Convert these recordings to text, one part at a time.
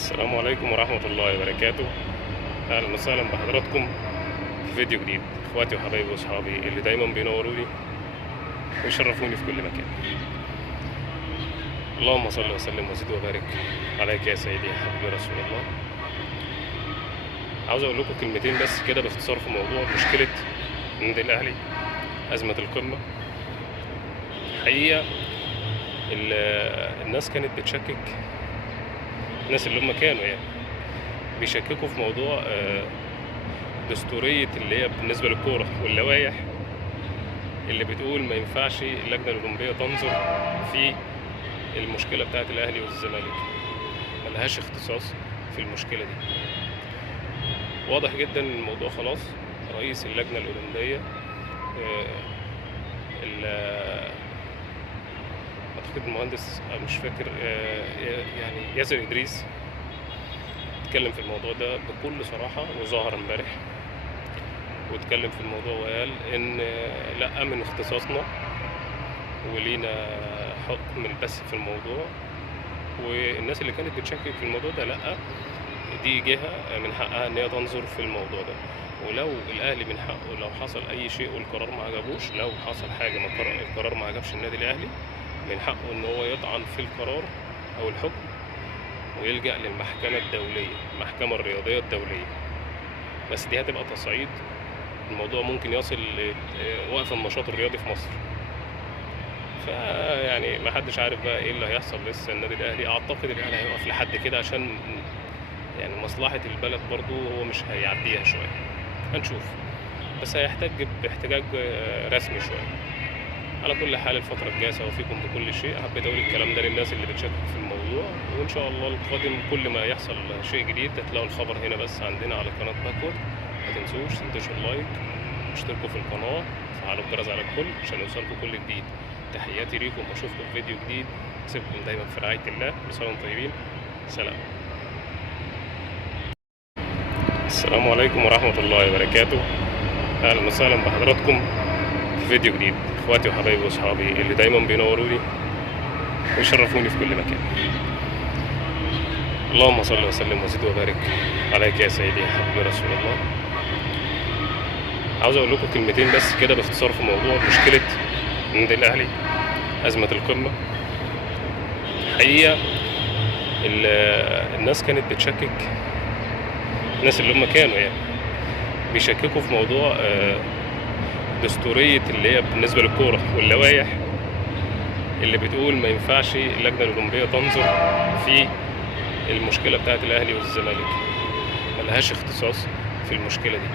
السلام عليكم ورحمة الله وبركاته. أهلا وسهلا بحضراتكم في فيديو جديد. إخواتي وحبايبي وأصحابي اللي دايما بينوروني ويشرفوني في كل مكان، اللهم صل وسلم وزد وبارك عليك يا سيدي يا حبيبي رسول الله. عاوز أقول لكم كلمتين بس كده باختصار في موضوع مشكلة النادي الأهلي، أزمة القمة. حقيقة الناس كانت بتشكك، الناس اللي هم كانوا بيشككوا في موضوع دستورية اللي هي بالنسبة للكورة واللوائح اللي بتقول ما ينفعش اللجنة الأولمبية تنظر في المشكلة بتاعة الأهلي والزمالك، ملهاش اختصاص في المشكلة دي. واضح جدا ان الموضوع خلاص. رئيس اللجنة الأولمبية أعتقد المهندس مش فاكر يعني ياسر إدريس اتكلم في الموضوع ده بكل صراحة، وظهر امبارح واتكلم في الموضوع وقال ان لا، من اختصاصنا ولينا حكم البث في الموضوع، والناس اللي كانت بتشكك في الموضوع ده لا، دي جهة من حقها ان هي تنظر في الموضوع ده، ولو الاهلي من حقه لو حصل اي شيء والقرار ما عجبوش، لو حصل حاجة ما القرار ما عجبش النادي الاهلي، من حقه ان هو يطعن في القرار او الحكم ويلجأ للمحكمة الدولية، المحكمة الرياضية الدولية. بس دي هتبقى تصعيد، الموضوع ممكن يصل لوقف النشاط الرياضي في مصر. فيعني ما حدش عارف بقى ايه اللي هيحصل. لسه النادي الاهلي اعتقد الاهلي هيقف لحد كده عشان يعني مصلحة البلد برضو، هو مش هيعديها شوية، هنشوف، بس هيحتاج باحتجاج رسمي شوية. على كل حال الفترة الجاية سأوفيكم بكل شيء. حبيت أقول الكلام ده للناس اللي بتشكك في الموضوع، وإن شاء الله القادم كل ما يحصل شيء جديد هتلاقوا الخبر هنا بس عندنا على قناة باكورد. ما تنسوش تنتشروا اللايك واشتركوا في القناة، فعلوا الجرس على الكل عشان يوصلكم كل جديد. تحياتي ليكم وأشوفكم في فيديو جديد. سيبكم دايما في رعاية الله. كل سنة وانتم طيبين. سلام. السلام عليكم ورحمة الله وبركاته. أهلا وسهلا بحضراتكم في فيديو جديد. إخواتي وحبايبي وأصحابي اللي دايما بينوروني ويشرفوني في كل مكان، اللهم صل وسلم وزد وبارك عليك يا سيدي يا حبيبي رسول الله. عاوز أقول لكم كلمتين بس كده باختصار في موضوع مشكلة النادي الأهلي، أزمة القمة. حقيقة الناس كانت بتشكك، الناس اللي هم كانوا بيشككوا في موضوع دستورية اللي هي بالنسبة للكورة واللوائح اللي بتقول ما ينفعش اللجنة الأولمبية تنظر في المشكلة بتاعة الأهلي والزمالك، ملهاش اختصاص في المشكلة دي.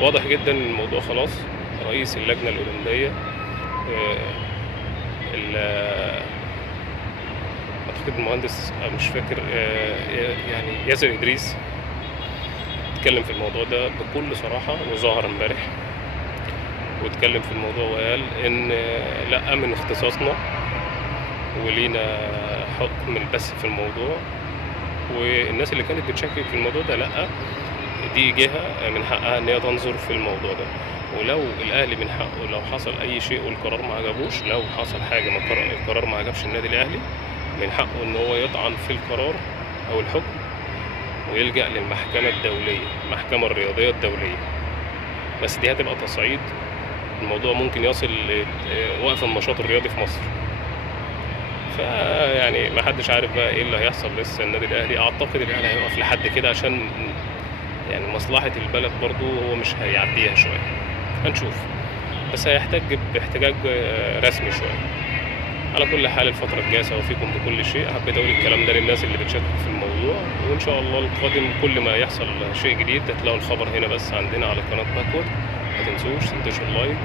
واضح جدا ان الموضوع خلاص. رئيس اللجنة الأولمبية أعتقد المهندس مش فاكر يعني ياسر إدريس اتكلم في الموضوع ده بكل صراحة، وظهر امبارح واتكلم في الموضوع وقال ان لا، من اختصاصنا ولينا حكم البث في الموضوع، والناس اللي كانت بتشكك في الموضوع ده لا، دي جهة من حقها ان هي تنظر في الموضوع ده، ولو الاهلي من حقه لو حصل اي شيء والقرار ما عجبوش، لو حصل حاجة ما القرار ما عجبش النادي الاهلي، من حقه ان هو يطعن في القرار او الحكم ويلجأ للمحكمة الدولية، المحكمة الرياضية الدولية. بس دي هتبقى تصعيد، الموضوع ممكن يصل لوقف النشاط الرياضي في مصر. فيعني ما حدش عارف بقى ايه اللي هيحصل. لسه النادي الاهلي اعتقد الاهلي هيقف لحد كده عشان يعني مصلحة البلد برضو، هو مش هيعديها شوية، هنشوف، بس هيحتاج باحتجاج رسمي شوية. على كل حال الفترة الجاية سأوفيكم بكل شيء. حبيت أقول الكلام ده للناس اللي بتشكك في الموضوع، وإن شاء الله القادم كل ما يحصل شيء جديد هتلاقوا الخبر هنا بس عندنا على قناة باكورد. ما تنسوش تنتشروا اللايك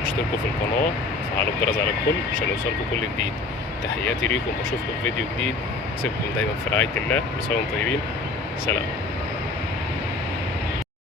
واشتركوا في القناة، فعلوا الجرس على الكل عشان يوصلكم كل جديد. تحياتي ليكم وأشوفكم في فيديو جديد. سيبكم دايما في رعاية الله. كل سنة وانتم طيبين. سلام.